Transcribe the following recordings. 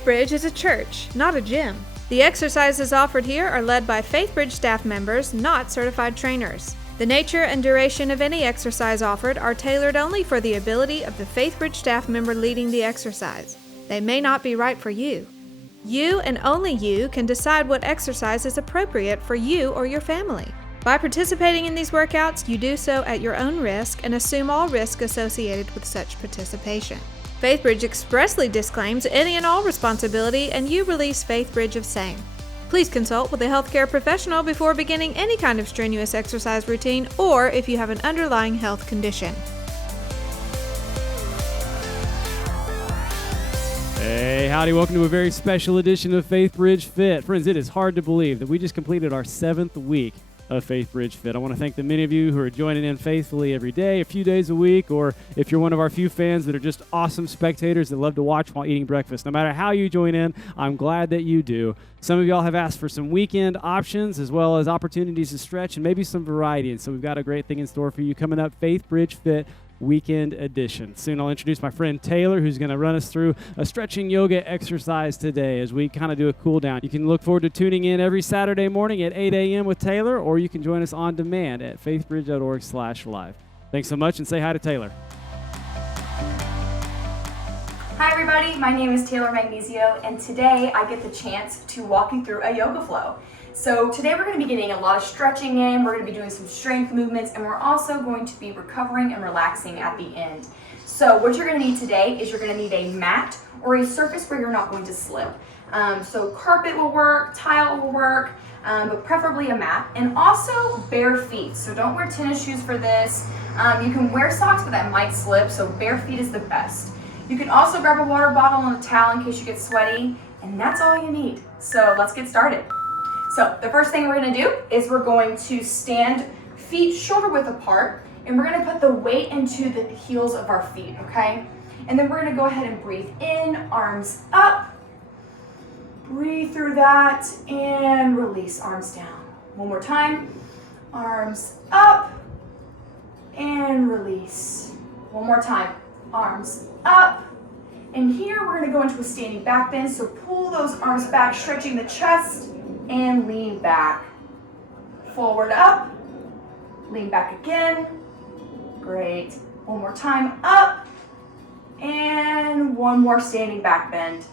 Faithbridge is a church, not a gym. The exercises offered here are led by Faithbridge staff members, not certified trainers. The nature and duration of any exercise offered are tailored only for the ability of the Faithbridge staff member leading the exercise. They may not be right for you. You and only you can decide what exercise is appropriate for you or your family. By participating in these workouts, you do so at your own risk and assume all risk associated with such participation. Faithbridge expressly disclaims any and all responsibility, and you release Faithbridge of same. Please consult with a healthcare professional before beginning any kind of strenuous exercise routine or if you have an underlying health condition. Hey, howdy, welcome to a very special edition of Faithbridge Fit. Friends, it is hard to believe that we just completed our 7th week of Faithbridge Fit. I want to thank the many of you who are joining in faithfully every day, a few days a week, or if you're one of our few fans that are just awesome spectators that love to watch while eating breakfast. No matter how you join in, I'm glad that you do. Some of y'all have asked for some weekend options as well as opportunities to stretch and maybe some variety, and so we've got a great thing in store for you coming up, Faithbridge Fit Weekend Edition. Soon I'll introduce my friend Taylor, who's going to run us through a stretching yoga exercise today as we kind of do a cool down. You can look forward to tuning in every Saturday morning at 8 a.m. with Taylor, or you can join us on demand at faithbridge.org/live. Thanks so much, and say hi to Taylor. Hi everybody, my name is Taylor Magnesio, and today I get the chance to walk you through a yoga flow. So today we're going to be getting a lot of stretching in, we're going to be doing some strength movements, and we're also going to be recovering and relaxing at the end. So what you're going to need today is you're going to need a mat or a surface where you're not going to slip. So carpet will work, tile will work, but preferably a mat, and also bare feet. So don't wear tennis shoes for this. You can wear socks, but that might slip, so bare feet is the best. You can also grab a water bottle and a towel in case you get sweaty, and that's all you need. So let's get started. So the first thing we're going to do is we're going to stand feet shoulder width apart, and we're going to put the weight into the heels of our feet, okay? And then we're going to go ahead and breathe in, arms up, breathe through that, and release, arms down. One more time, arms up, and release. One more time, arms up. And here we're going to go into a standing back bend, so pull those arms back, stretching the chest, and lean back. Forward up, lean back again. Great. One more time, up, and one more standing back bend.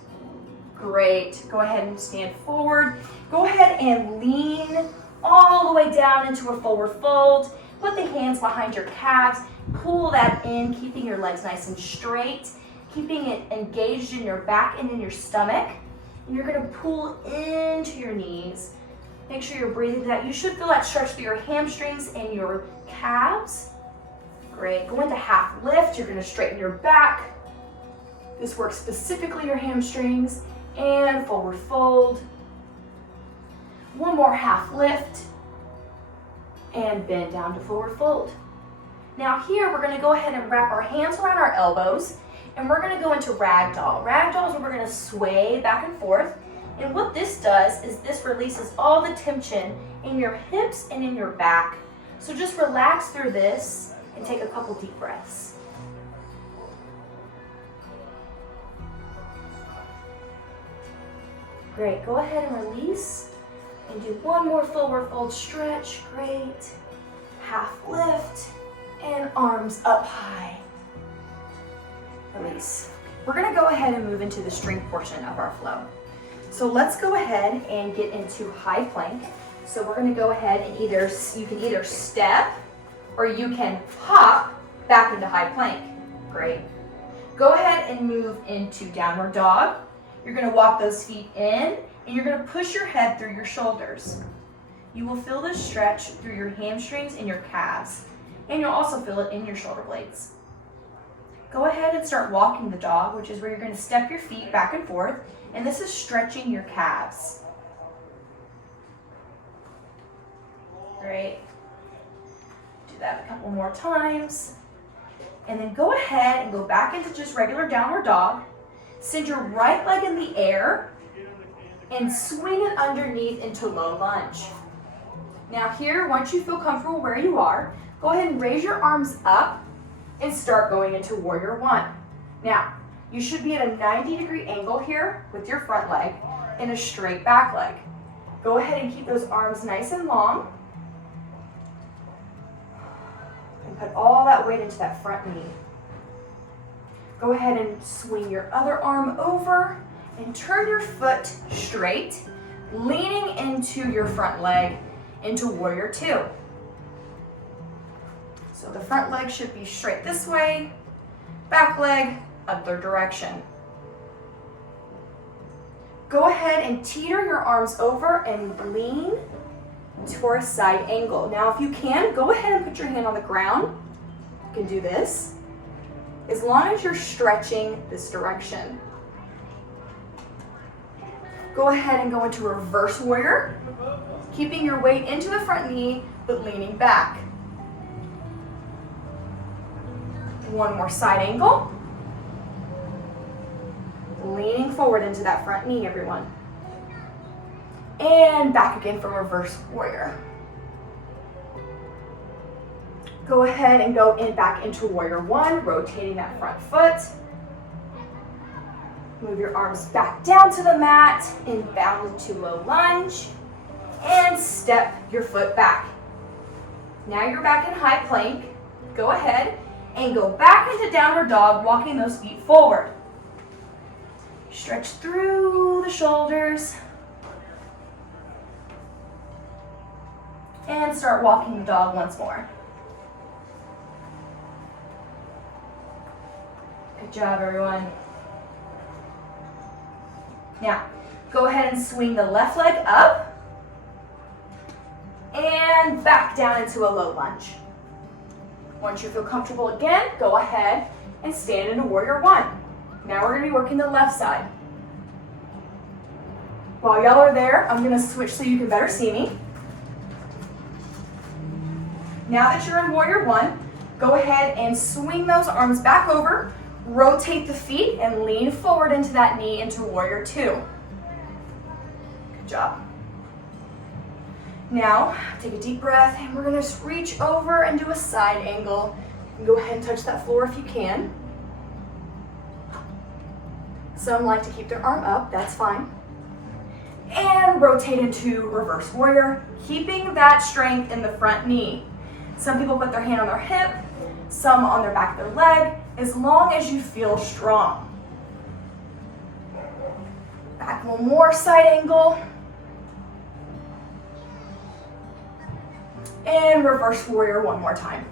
Great. Go ahead and stand forward. Go ahead and lean all the way down into a forward fold. Put the hands behind your calves. Pull that in, keeping your legs nice and straight, keeping it engaged in your back and in your stomach. And you're going to pull into your knees. Make sure you're breathing that. You should feel that stretch through your hamstrings and your calves. Great. Go into half lift. You're going to straighten your back. This works specifically your hamstrings. And forward fold. One more half lift. And bend down to forward fold. Now here we're going to go ahead and wrap our hands around our elbows, and we're going to go into ragdoll. Ragdoll is where we're going to sway back and forth, and what this does is this releases all the tension in your hips and in your back. So just relax through this and take a couple deep breaths. Great, go ahead and release and do one more forward fold stretch. Great. Half lift and arms up high. Release. We're going to go ahead and move into the strength portion of our flow. So let's go ahead and get into high plank. So we're going to go ahead and you can either step or you can hop back into high plank. Great. Go ahead and move into downward dog. You're going to walk those feet in and you're going to push your head through your shoulders. You will feel this stretch through your hamstrings and your calves, and you'll also feel it in your shoulder blades. Go ahead and start walking the dog, which is where you're going to step your feet back and forth, and this is stretching your calves. Great. Do that a couple more times. And then go ahead and go back into just regular downward dog. Send your right leg in the air and swing it underneath into low lunge. Now here, once you feel comfortable where you are, go ahead and raise your arms up and start going into warrior one. Now, You should be at a 90-degree angle here with your front leg and a straight back leg. Go ahead and keep those arms nice and long. And put all that weight into that front knee. Go ahead and swing your other arm over and turn your foot straight, leaning into your front leg into Warrior Two. So the front leg should be straight this way, back leg other direction. Go ahead and teeter your arms over and lean to a side angle. Now if you can, go ahead and put your hand on the ground. You can do this, as long as you're stretching this direction. Go ahead and go into reverse warrior, keeping your weight into the front knee, but leaning back. One more side angle. Leaning forward into that front knee, everyone. And back again for reverse warrior. Go ahead and go back into Warrior One, rotating that front foot. Move your arms back down to the mat, inbound into low lunge, and step your foot back. Now you're back in high plank. Go ahead and go back into downward dog, walking those feet forward. Stretch through the shoulders. And start walking the dog once more. Good job, everyone. Now, go ahead and swing the left leg up and back down into a low lunge. Once you feel comfortable again, go ahead and stand into Warrior One. Now we're going to be working the left side. While y'all are there, I'm going to switch so you can better see me. Now that you're in Warrior One, go ahead and swing those arms back over, rotate the feet, and lean forward into that knee into Warrior Two. Good job. Now, take a deep breath, and we're going to reach over and do a side angle. And go ahead and touch that floor if you can. Some like to keep their arm up, that's fine. And rotate into reverse warrior, keeping that strength in the front knee. Some people put their hand on their hip, some on their back of their leg, as long as you feel strong. Back one more side angle. And reverse warrior one more time.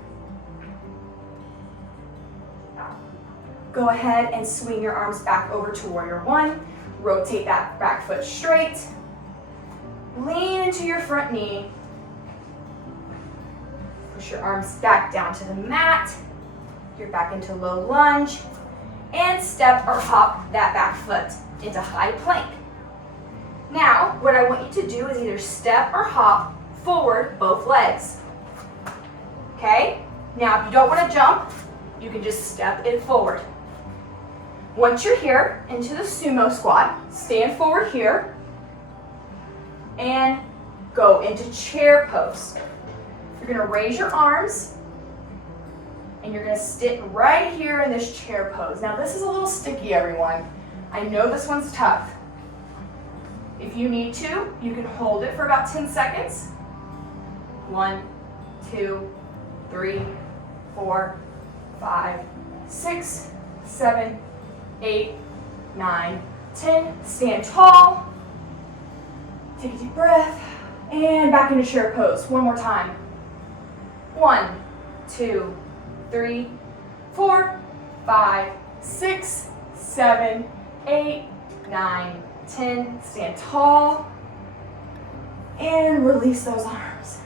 Go ahead and swing your arms back over to Warrior One. Rotate that back foot straight. Lean into your front knee. Push your arms back down to the mat. You're back into low lunge. And step or hop that back foot into high plank. Now, what I want you to do is either step or hop forward both legs. Okay? Now, if you don't want to jump, you can just step it forward. Once you're here, into the sumo squat, stand forward here, and go into chair pose. You're going to raise your arms, and you're going to sit right here in this chair pose. Now, this is a little sticky, everyone. I know this one's tough. If you need to, you can hold it for about 10 seconds. 1, 2, 3, 4, 5, 6, 7, 8, 9, 10. Stand tall. Take a deep breath. And back into chair pose. One more time. 1, 2, 3, 4, 5, 6, 7, 8, 9, 10. Stand tall. And release those arms.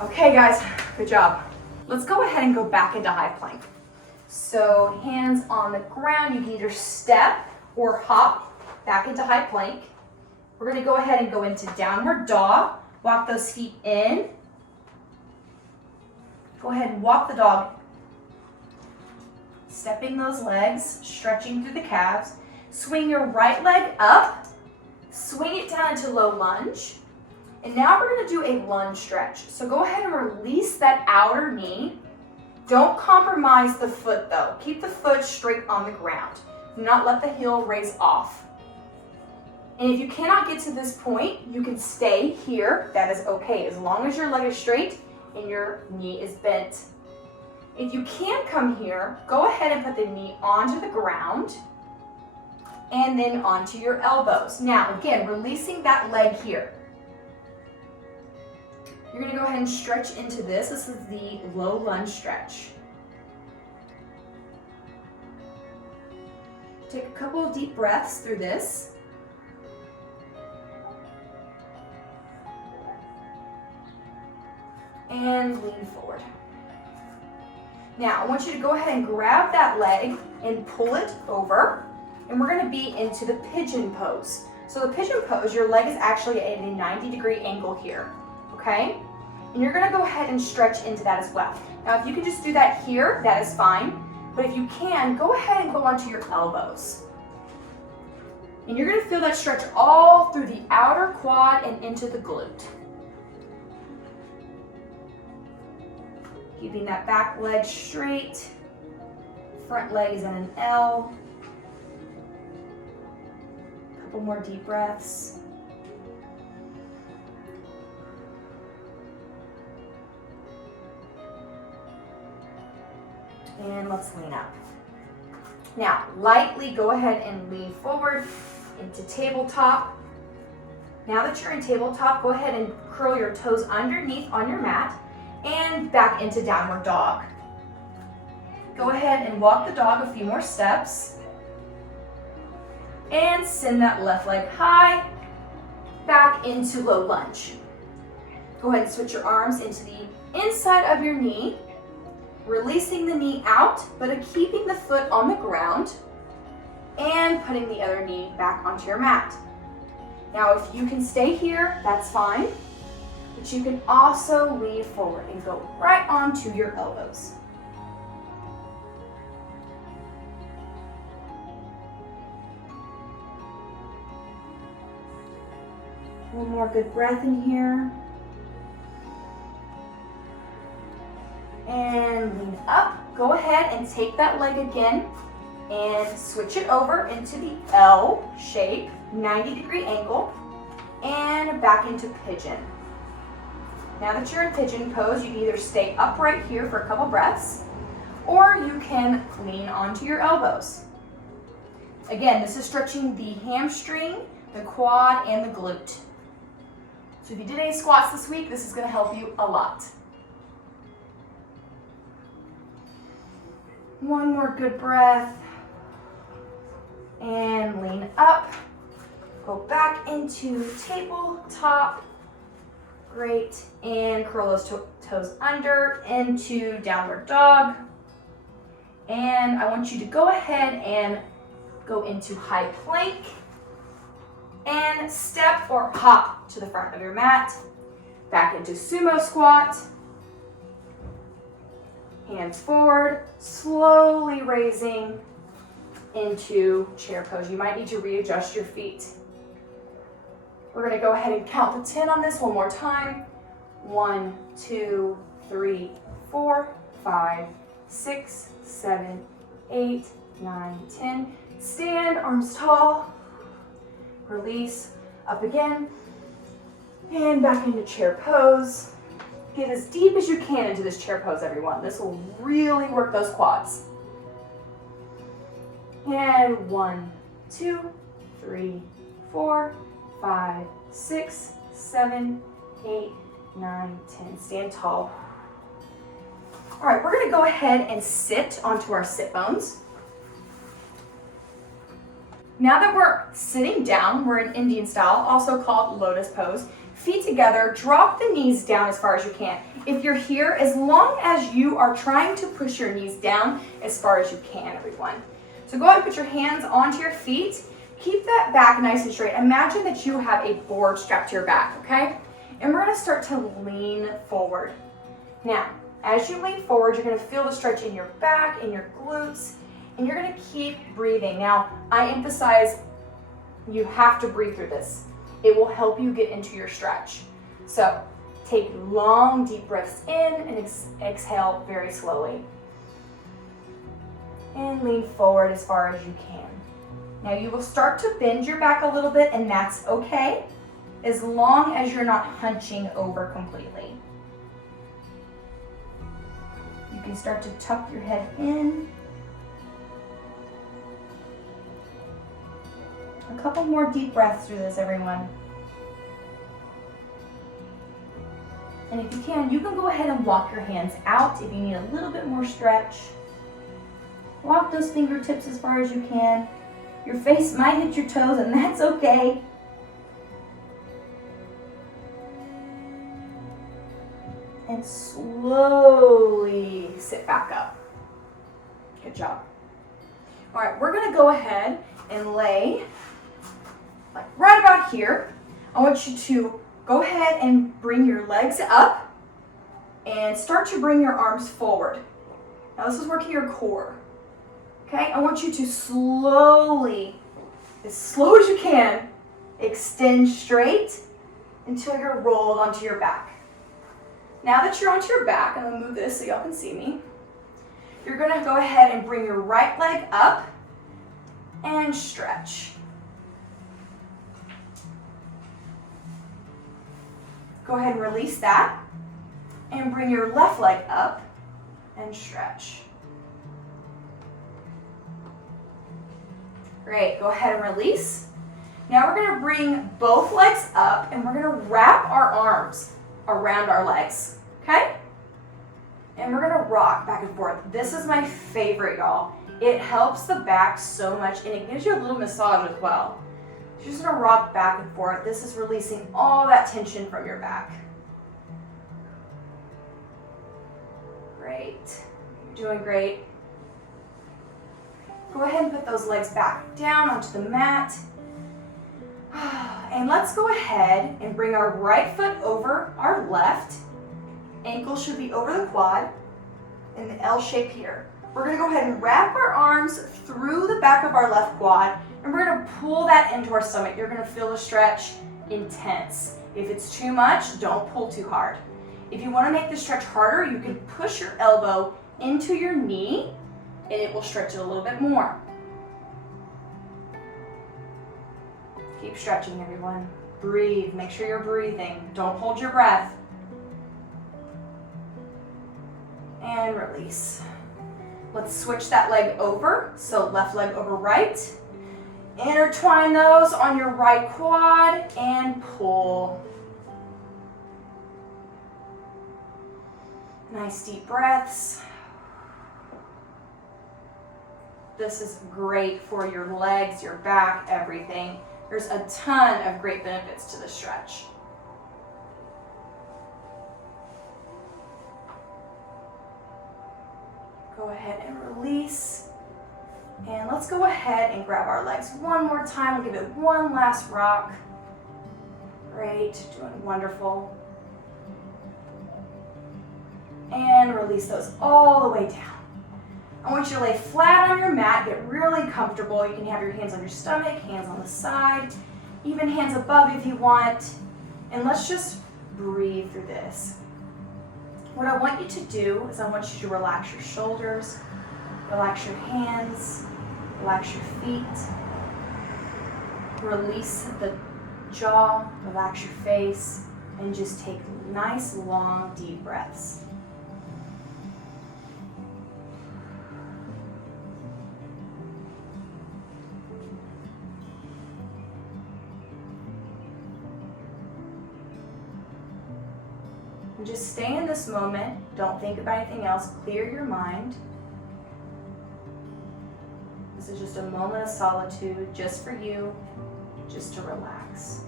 Okay, guys, good job. Let's go ahead and go back into high plank. So hands on the ground, you can either step or hop back into high plank. We're gonna go ahead and go into downward dog. Walk those feet in. Go ahead and walk the dog. Stepping those legs, stretching through the calves. Swing your right leg up. Swing it down into low lunge. And now we're gonna do a lunge stretch. So go ahead and release that outer knee Don't compromise the foot though. Keep the foot straight on the ground. Do not let the heel raise off. And if you cannot get to this point, you can stay here. That is okay, as long as your leg is straight and your knee is bent. If you can't come here, go ahead and put the knee onto the ground and then onto your elbows. Now, again, releasing that leg here. You're gonna go ahead and stretch into this. This is the low lunge stretch. Take a couple of deep breaths through this. And lean forward. Now, I want you to go ahead and grab that leg and pull it over. And we're gonna be into the pigeon pose. So the pigeon pose, your leg is actually at a 90-degree angle here, okay? And you're gonna go ahead and stretch into that as well. Now, if you can just do that here, that is fine. But if you can, go ahead and go onto your elbows. And you're gonna feel that stretch all through the outer quad and into the glute. Keeping that back leg straight. Front leg is in an L. Couple more deep breaths. And let's lean up. Now, lightly go ahead and lean forward into tabletop. Now that you're in tabletop, go ahead and curl your toes underneath on your mat and back into downward dog. Go ahead and walk the dog a few more steps. And send that left leg high, back into low lunge. Go ahead and switch your arms into the inside of your knee, releasing the knee out, but keeping the foot on the ground, and putting the other knee back onto your mat. Now, if you can stay here, that's fine, but you can also lean forward and go right onto your elbows. One more good breath in here. And lean up. Go ahead and take that leg again and switch it over into the L shape, 90-degree angle, and back into pigeon. Now that you're in pigeon pose, you can either stay upright here for a couple breaths, or you can lean onto your elbows. Again, this is stretching the hamstring, the quad, and the glute. So if you did any squats this week, this is going to help you a lot. One more good breath. And lean up. Go back into tabletop. Great. And curl those toes under into downward dog. And I want you to go ahead and go into high plank. And step or hop to the front of your mat. Back into sumo squat. Hands forward, slowly raising into chair pose. You might need to readjust your feet. We're going to go ahead and count to 10 on this one more time. 1, 2, 3, 4, 5, 6, 7, 8, 9, 10. Stand, arms tall. Release, up again, and back into chair pose. Get as deep as you can into this chair pose, everyone. This will really work those quads. And 1, 2, 3, 4, 5, 6, 7, 8, 9, 10. Stand tall. All right, we're gonna go ahead and sit onto our sit bones. Now that we're sitting down, we're in Indian style, also called Lotus Pose. Feet together, drop the knees down as far as you can. If you're here, as long as you are trying to push your knees down as far as you can, everyone. So go ahead and put your hands onto your feet. Keep that back nice and straight. Imagine that you have a board strapped to your back, okay? And we're gonna start to lean forward. Now, as you lean forward, you're gonna feel the stretch in your back, in your glutes, and you're gonna keep breathing. Now, I emphasize you have to breathe through this. It will help you get into your stretch. So take long, deep breaths in and exhale very slowly. and lean forward as far as you can. Now you will start to bend your back a little bit, and that's okay, as long as you're not hunching over completely. You can start to tuck your head in. A couple more deep breaths through this, everyone. And if you can go ahead and walk your hands out if you need a little bit more stretch. Walk those fingertips as far as you can. Your face might hit your toes, and that's okay. And slowly sit back up. Good job. All right, we're gonna go ahead and lay like right about here. I want you to go ahead and bring your legs up and start to bring your arms forward. Now this is working your core. Okay, I want you to slowly, as slow as you can, extend straight until you're rolled onto your back. Now that you're onto your back, I'm gonna move this so y'all can see me. You're gonna go ahead and bring your right leg up and stretch. Go ahead and release that and bring your left leg up and stretch. Great, go ahead and release. Now we're gonna bring both legs up and we're gonna wrap our arms around our legs, okay? And we're gonna rock back and forth. This is my favorite, y'all. It helps the back so much, and it gives you a little massage as well. You're just gonna rock back and forth. This is releasing all that tension from your back. Great, you're doing great. Go ahead and put those legs back down onto the mat. And let's go ahead and bring our right foot over our left. Ankle should be over the quad in the L shape here. We're gonna go ahead and wrap our arms through the back of our left quad, and we're gonna pull that into our stomach. You're gonna feel the stretch intense. If it's too much, don't pull too hard. If you wanna make the stretch harder, you can push your elbow into your knee, and it will stretch it a little bit more. Keep stretching, everyone. Breathe, make sure you're breathing. Don't hold your breath. And release. Let's switch that leg over. So left leg over right. Intertwine those on your right quad and pull. Nice deep breaths. This is great for your legs, your back, everything. There's a ton of great benefits to this stretch. Go ahead and release. And let's go ahead and grab our legs one more time. We'll give it one last rock. Great, doing wonderful. And release those all the way down. I want you to lay flat on your mat, get really comfortable. You can have your hands on your stomach, hands on the side, even hands above if you want. And let's just breathe through this. What I want you to do is I want you to relax your shoulders, relax your hands, relax your feet, release the jaw, relax your face, and just take nice, long, deep breaths. And just stay in this moment. Don't think about anything else. Clear your mind. This is just a moment of solitude, just for you, just to relax.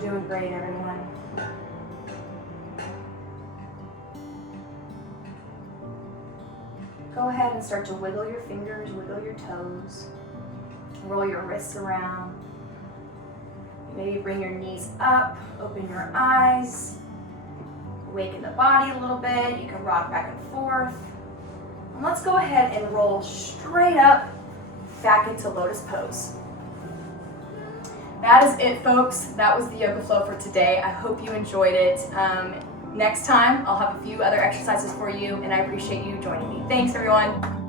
You're doing great, everyone. Go ahead and start to wiggle your fingers, wiggle your toes, roll your wrists around. Maybe bring your knees up, open your eyes, awaken the body a little bit. You can rock back and forth. And let's go ahead and roll straight up back into Lotus Pose. That is it, folks. That was the yoga flow for today. I hope you enjoyed it. Next time, I'll have a few other exercises for you, and I appreciate you joining me. Thanks, everyone.